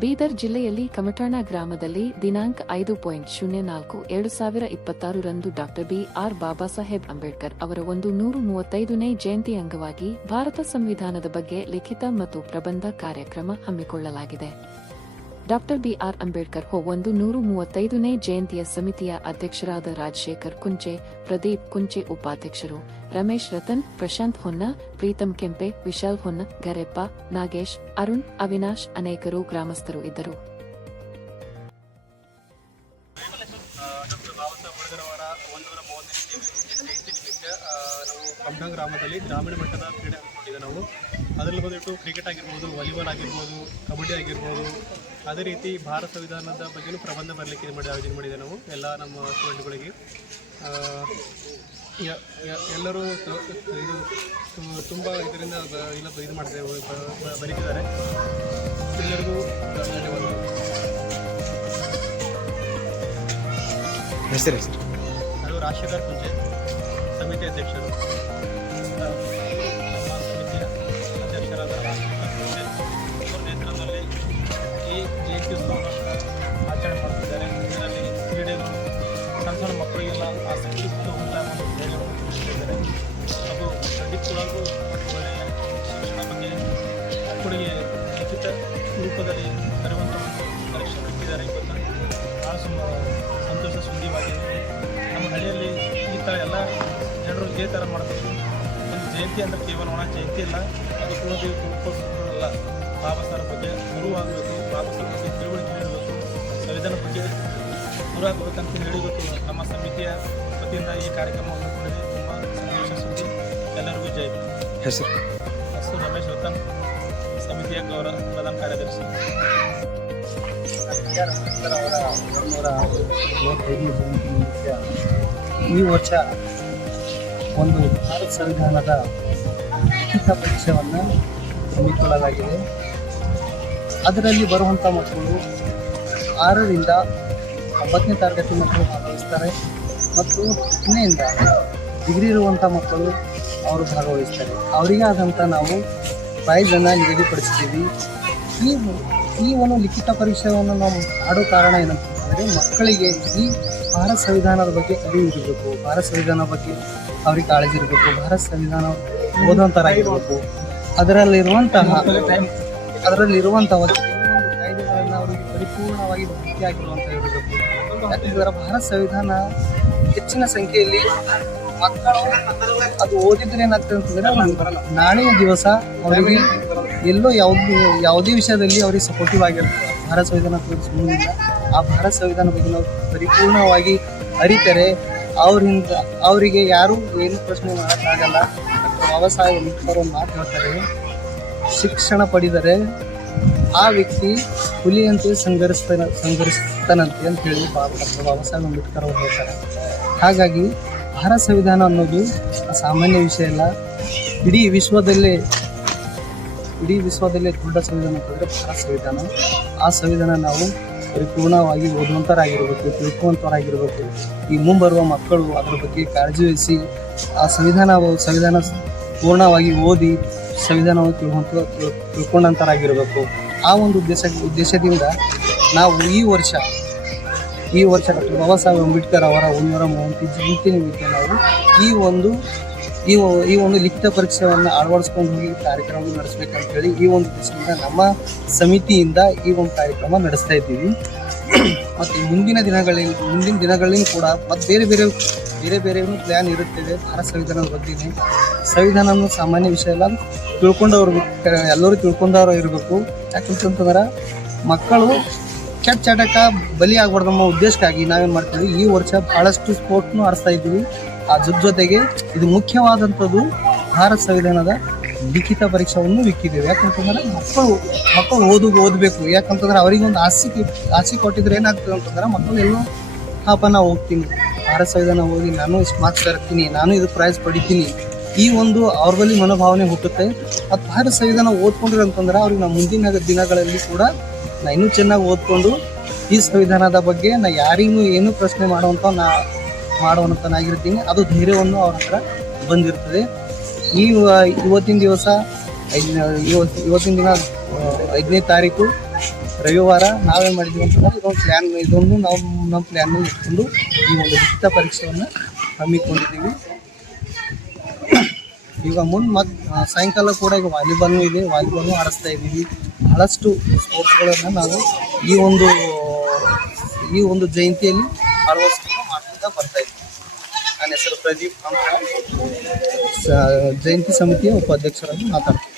ಬೀದರ್ ಜಿಲ್ಲೆಯಲ್ಲಿ ಕಮಠಾಣ ಗ್ರಾಮದಲ್ಲಿ ದಿನಾಂಕ 5.04/2026 ರಂದು ಡಾಕ್ಟರ್ ಬಿ.ಆರ್. ಬಾಬಾಸಾಹೇಬ್ ಅಂಬೇಡ್ಕರ್ ಅವರ 135ನೇ ಜಯಂತಿ ಅಂಗವಾಗಿ ಭಾರತ ಸಂವಿಧಾನದ ಬಗ್ಗೆ ಲಿಖಿತ ಮತ್ತು ಪ್ರಬಂಧ ಕಾರ್ಯಕ್ರಮ ಹಮ್ಮಿಕೊಳ್ಳಲಾಗಿದೆ. Doctor B R. ಅಂಬೇಡ್ಕರ್ 135ನೇ ಜಯಂತಿಯ ಸಮಿತಿಯ ಅಧ್ಯಕ್ಷರಾದ ರಾಜಶೇಖರ್ ಕುಂಚೆ, ಪ್ರದೀಪ್ ಕುಂಚೆ ಉಪಾಧ್ಯಕ್ಷರು, ರಮೇಶ್ ರತನ್, ಪ್ರಶಾಂತ್ ಹೊನ್ನ, ಪ್ರೀತಮ್ ಕೆಂಪೆ, ವಿಶಾಲ್ ಹೊನ್ನ, ಗರೆಪ್ಪ, ನಾಗೇಶ್, ಅರುಣ್, ಅವಿನಾಶ್ ಅನೇಕರು ಗ್ರಾಮಸ್ಥರು ಇದ್ದರು. ಡಾಕ್ಟರ್ ಬಾಬಾ ಸಾಹೇಬ್ ಅಂಬೇಡ್ಕರ್ ಅವರ 135ನೇ ಜಯಂತಿ ನಿಮಿತ್ತ ನಾವು ಕಮಠಾಣ ಗ್ರಾಮದಲ್ಲಿ ಗ್ರಾಮೀಣ ಮಟ್ಟದ ಕ್ರೀಡೆ ಹಮ್ಮಿಕೊಂಡಿದ್ದೆ. ನಾವು ಅದರಲ್ಲಿ ಬಂದ್ಬಿಟ್ಟು ಕ್ರಿಕೆಟ್ ಆಗಿರ್ಬೋದು, ವಾಲಿಬಾಲ್ ಆಗಿರ್ಬೋದು, ಕಬಡ್ಡಿ ಆಗಿರ್ಬೋದು, ಅದೇ ರೀತಿ ಭಾರತ ಸಂವಿಧಾನದ ಬಗ್ಗೆಯೂ ಪ್ರಬಂಧ ಬರಲಿಕ್ಕೆ ಆಯೋಜನೆ ಮಾಡಿದೆ. ನಾವು ಎಲ್ಲ ನಮ್ಮ ಸ್ಟೂಡೆಂಟ್ಗಳಿಗೆ ಎಲ್ಲರೂ ಇದು ತುಂಬ ಇದರಿಂದ ಇದು ಮಾಡ್ತಾರೆ, ಬರೀತಿದ್ದಾರೆ. ಎಲ್ಲರಿಗೂ ಧನ್ಯವಾದಗಳು. ಹೆಸರು ಅದು ರಾಜಶೇಖರ್ ಕುಂಚೆ, ಸಮಿತಿ ಅಧ್ಯಕ್ಷರು. ನಮ್ಮ ಸಮಿತಿಯ ಅಧ್ಯಕ್ಷರಾದ ರಾಜಶೇಖರ್ ಕುಂಚೆ ಅವರ ನೇತೃತ್ವದಲ್ಲಿ ಈ ಜಯಂತಿ ಉತ್ಸವವನ್ನು ಆಚರಣೆ ಮಾಡುತ್ತಿದ್ದಾರೆ. ಇದರಲ್ಲಿ ಕ್ರೀಡೆಗಳು ಸಣ್ಣ ಸಣ್ಣ ಮಕ್ಕಳಿಗೆಲ್ಲ ಆಸಕ್ತಿ ಉಂಟ ಮತ್ತು ಕ್ರೀಡೆಗಳನ್ನು ತಿಳಿಸುತ್ತಿದ್ದಾರೆ. ಹಾಗೂ ಖಂಡಿತವಾಗೂ ಒಳ್ಳೆಯ ಶಿಕ್ಷಣ ಬಗ್ಗೆ ಮಕ್ಕಳಿಗೆ ಲಿಖಿತ ರೂಪದಲ್ಲಿ ತರುವಂಥ ಒಂದು ಪರೀಕ್ಷೆ ಬಿಟ್ಟಿದ್ದಾರೆ. ಇವತ್ತು ಭಾಳ ಸಂತೋಷ ಸುದ್ದಿವಾಗಿದೆ. ನಮ್ಮ ಹಳ್ಳಿಯಲ್ಲಿ ಈ ಥರ ಎಲ್ಲ ಜನರು ಇದೇ ಥರ ಮಾಡಬೇಕು. ಒಂದು ಜಯಂತಿ ಅಂದರೆ ಕೇವಲ ಒಣ ಜಯಂತಿ ಇಲ್ಲ, ಅದು ಕುಲದೇವಿ ಬಾಬಾ ಸಾಹೇಬ್ ಬಗ್ಗೆ ಗುರುವಾಗಬೇಕು, ಬಾಬಾ ಸಾಹೇಬ್ ಬಗ್ಗೆ ತಿಳುವಳಿಕೆ ನೀಡಬೇಕು, ಸಂವಿಧಾನ ಬಗ್ಗೆ ಗುರುವಾಗಬೇಕಂತ ಹೇಳಿಬೇಕು. ನಮ್ಮ ಸಮಿತಿಯ ವತಿಯಿಂದ ಈ ಕಾರ್ಯಕ್ರಮವನ್ನು ಮಾಡಿದೆ. ತುಂಬ ಸಂತೋಷ ಸುದ್ದಿ. ಎಲ್ಲರಿಗೂ ಜೈ. ಹೆಸರು ರಮೇಶ್ ರತನ್, ಸಮಿತಿಯ ಗೌರವ ಪ್ರಧಾನ ಕಾರ್ಯದರ್ಶಿ. ಅಂಬೇಡ್ಕರ್ ಅವರ 135ನೇ ಜಯಂತಿ ನಿಮಿತ್ತ ಈ ವರ್ಷ ಒಂದು ಭಾರತ ಸಂವಿಧಾನದ ಲಿಖಿತ ಪರೀಕ್ಷೆಯನ್ನು ಹಮ್ಮಿಕೊಳ್ಳಲಾಗಿದೆ. ಅದರಲ್ಲಿ ಬರುವಂಥ ಮಕ್ಕಳು 6ರಿಂದ 9ನೇ ತರಗತಿ ಮಕ್ಕಳು ಭಾಗವಹಿಸ್ತಾರೆ ಮತ್ತು 10ನೇಯಿಂದ ಡಿಗ್ರಿ ಇರುವಂಥ ಮಕ್ಕಳು ಅವರು ಭಾಗವಹಿಸ್ತಾರೆ. ಅವರಿಗೆ ಆದಂಥ ನಾವು ಪ್ರೈಸನ್ನು ನಿಗದಿಪಡಿಸಿದ್ದೀವಿ. ಈ ಒಂದು ಲಿಖಿತ ಪರೀಕ್ಷೆಯನ್ನು ನಾವು ಮಾಡೋ ಕಾರಣ ಏನಂತಂದರೆ, ಮಕ್ಕಳಿಗೆ ಈ ಭಾರತ ಸಂವಿಧಾನದ ಬಗ್ಗೆ ಅರಿವು ಇರಬೇಕು, ಭಾರತ ಸಂವಿಧಾನದ ಬಗ್ಗೆ ಅವ್ರಿಗೆ ಕಾಳಜಿ ಇರಬೇಕು, ಭಾರತ ಸಂವಿಧಾನ ಓದುವಂಥರಾಗಿರಬೇಕು, ಅದರಲ್ಲಿರುವಂತಹ ಕಾಯ್ದೆಗಳನ್ನು ಅವರಿಗೆ ಪರಿಪೂರ್ಣವಾಗಿ ಭೇಟಿಯಾಗಿರುವಂಥ ಇರಬೇಕು. ಯಾಕಂದರೆ ಭಾರತ ಸಂವಿಧಾನ ಹೆಚ್ಚಿನ ಸಂಖ್ಯೆಯಲ್ಲಿ ಮಕ್ಕಳು ಅದು ಓದಿದ್ರೆ ಏನಾಗ್ತದೆ ಅಂತಂದರೆ, ನಾಳೆಯ ದಿವಸ ಅವರಿಗೆ ಎಲ್ಲೋ ಯಾವುದೇ ವಿಷಯದಲ್ಲಿ ಅವ್ರಿಗೆ ಸಪೋರ್ಟಿವ್ ಆಗಿರ್ತದೆ. ಭಾರತ ಸಂವಿಧಾನ ತೋರಿಸುವುದಿಲ್ಲ. ಆ ಭಾರತ ಸಂವಿಧಾನ ಬಗ್ಗೆ ನಾವು ಪರಿಪೂರ್ಣವಾಗಿ ಅರಿತರೆ ಅವರಿಗೆ ಯಾರೂ ಏನು ಪ್ರಶ್ನೆ ಮಾಡೋಕ್ಕಾಗಲ್ಲ. ಬಾಬಾ ಸಾಹೇಬ್ ಅಂಬೇಡ್ಕರ್ ಒಂದು ಮಾತು ಹೇಳ್ತಾರೆ, ಶಿಕ್ಷಣ ಪಡೆದರೆ ಆ ವ್ಯಕ್ತಿ ಹುಲಿಯಂತೆ ಸಂಘರಿಸ್ತಾನಂತೆ ಅಂತ ಹೇಳಿ ಡಾಕ್ಟರ್ ಬಾಬಾ ಸಾಹೇಬ್ ಅಂಬೇಡ್ಕರ್ ಅವರು ಹೇಳ್ತಾರೆ. ಹಾಗಾಗಿ ಭಾರತ ಸಂವಿಧಾನ ಅನ್ನೋದು ಸಾಮಾನ್ಯ ವಿಷಯ ಅಲ್ಲ. ಇಡೀ ವಿಶ್ವದಲ್ಲೇ ದೊಡ್ಡ ಸಂವಿಧಾನ ಅಂತಂದರೆ ಭಾರತ ಸಂವಿಧಾನ. ಆ ಸಂವಿಧಾನ ನಾವು ಪರಿಪೂರ್ಣವಾಗಿ ಓದುವಂಥರಾಗಿರಬೇಕು, ತಿಳ್ಕುವಂಥವರಾಗಿರಬೇಕು. ಈ ಮುಂಬರುವ ಮಕ್ಕಳು ಅದರ ಬಗ್ಗೆ ಕಾಳಜಿ ವಹಿಸಿ ಆ ಸಂವಿಧಾನ ಪೂರ್ಣವಾಗಿ ಓದಿ ಸಂವಿಧಾನವನ್ನು ತಿಳ್ಕೊಂಡಂಥರಾಗಿರಬೇಕು. ಆ ಒಂದು ಉದ್ದೇಶದಿಂದ ನಾವು ಈ ವರ್ಷ ಡಾಕ್ಟರ್ ಬಾಬಾ ಸಾಹೇಬ್ ಅಂಬೇಡ್ಕರ್ ಅವರ 135 ಜಯಂತಿ ನಿಮಿತ್ತ ನಾವು ಈ ಒಂದು ಲಿಖಿತ ಪರೀಕ್ಷೆಯನ್ನು ಅಳವಡಿಸ್ಕೊಂಡು ಹೋಗಿ ಕಾರ್ಯಕ್ರಮ ನಡೆಸಬೇಕಂತೇಳಿ ಈ ಒಂದು ಉದ್ದೇಶದಿಂದ ನಮ್ಮ ಸಮಿತಿಯಿಂದ ಈ ಒಂದು ಕಾರ್ಯಕ್ರಮ ನಡೆಸ್ತಾ ಇದ್ದೀವಿ. ಮತ್ತು ಮುಂದಿನ ದಿನಗಳಲ್ಲಿ ಕೂಡ ಮತ್ತು ಬೇರೆ ಪ್ಲ್ಯಾನ್ ಇರುತ್ತದೆ. ಭಾರತ ಸಂವಿಧಾನದ ಬಗ್ಗೆ ಸಂವಿಧಾನವನ್ನು ಸಾಮಾನ್ಯ ವಿಷಯ ಅಲ್ಲ, ಎಲ್ಲರೂ ತಿಳ್ಕೊಂಡವರು ಇರಬೇಕು. ಯಾಕಂತಂದ್ರೆ ಮಕ್ಕಳು ಕೆಟ್ಟ ಚಟಕ್ಕೆ ಬಲಿ ಆಗ್ಬಾರ್ದು ನಮ್ಮ ಉದ್ದೇಶಕ್ಕಾಗಿ ನಾವೇನು ಮಾಡ್ತೀವಿ, ಈ ವರ್ಷ ಭಾಳಷ್ಟು ಸ್ಪೋರ್ಟ್ನು ಆಡಿಸ್ತಾ ಇದ್ದೀವಿ. ಆ ಜೊತೆಗೆ ಇದು ಮುಖ್ಯವಾದಂಥದ್ದು ಭಾರತ ಸಂವಿಧಾನದ ಲಿಖಿತ ಪರೀಕ್ಷೆಯನ್ನು ಇಕ್ಕಿದ್ದೇವೆ. ಯಾಕಂತಂದ್ರೆ ಮಕ್ಕಳು ಓದಬೇಕು. ಯಾಕಂತಂದ್ರೆ ಅವರಿಗೆ ಒಂದು ಆಸೆ ಕೊಟ್ಟಿದ್ರೆ ಏನಾಗ್ತದೆ ಅಂತಂದ್ರೆ, ಮಕ್ಕಳು ಎಲ್ಲೋ ನಾವು ಹೋಗ್ತೀನಿ, ಭಾರತ ಸಂವಿಧಾನ ಓದಿ ನಾನು ಇಷ್ಟು ಮಾರ್ಕ್ಸ್ ತರ್ತೀನಿ, ನಾನು ಇದು ಪ್ರೈಸ್ ಪಡಿತೀನಿ, ಈ ಒಂದು ಅವ್ರ ಬಳಿ ಮನೋಭಾವನೆ ಹುಟ್ಟುತ್ತೆ. ಮತ್ತು ಭಾರತ ಸಂವಿಧಾನ ಓದ್ಕೊಂಡ್ರೆ ಅಂತಂದ್ರೆ ಅವ್ರಿಗೆ ನಾವು ಮುಂದಿನ ದಿನಗಳಲ್ಲಿ ಕೂಡ ನಾ ಇನ್ನೂ ಚೆನ್ನಾಗಿ ಓದ್ಕೊಂಡು ಈ ಸಂವಿಧಾನದ ಬಗ್ಗೆ ನಾ ಯಾರಿಗೂ ಏನೂ ಪ್ರಶ್ನೆ ಮಾಡುವಂತನಾಗಿರ್ತೀನಿ. ಅದು ಧೈರ್ಯವನ್ನು ಅವ್ರ ಹತ್ರ ಬಂದಿರ್ತದೆ. ಇವತ್ತಿನ ದಿನ 5ನೇ ತಾರೀಕು ರವಿವಾರ ನಾವೇನು ಮಾಡಿದ್ವಿ ಅಂತಂದ್ರೆ ಇದೊಂದು ನಾವು ನಮ್ಮ ಪ್ಲ್ಯಾನ್ ಇಟ್ಕೊಂಡು ಈ ಒಂದು ಲಿಖಿತ ಪರೀಕ್ಷೆಯನ್ನು ಹಮ್ಮಿಕೊಂಡಿದ್ದೀವಿ. ಈಗ ಮತ್ತು ಸಾಯಂಕಾಲ ಕೂಡ ಈಗ ವಾಲಿಬಾಲ್ನೂ ಇದೆ, ವಾಲಿಬಾಲ್ನೂ ಆಡಿಸ್ತಾ ಇದ್ದೀವಿ. ಬಹಳಷ್ಟು ಸ್ಪೋರ್ಟ್ಸ್ಗಳನ್ನು ನಾವು ಈ ಒಂದು ಜಯಂತಿಯಲ್ಲಿ ಅಳವಡಿಸ್ಕೊಂಡು ಮಾಡ್ತಾ ಬರ್ತಾ ಇದ್ದೀವಿ. ನನ್ನ ಹೆಸರು ಪ್ರದೀಪ್ ಅಂತ, ಜಯಂತಿ ಸಮಿತಿಯ ಉಪಾಧ್ಯಕ್ಷರಾಗಿ ಮಾತಾಡ್ತೀನಿ.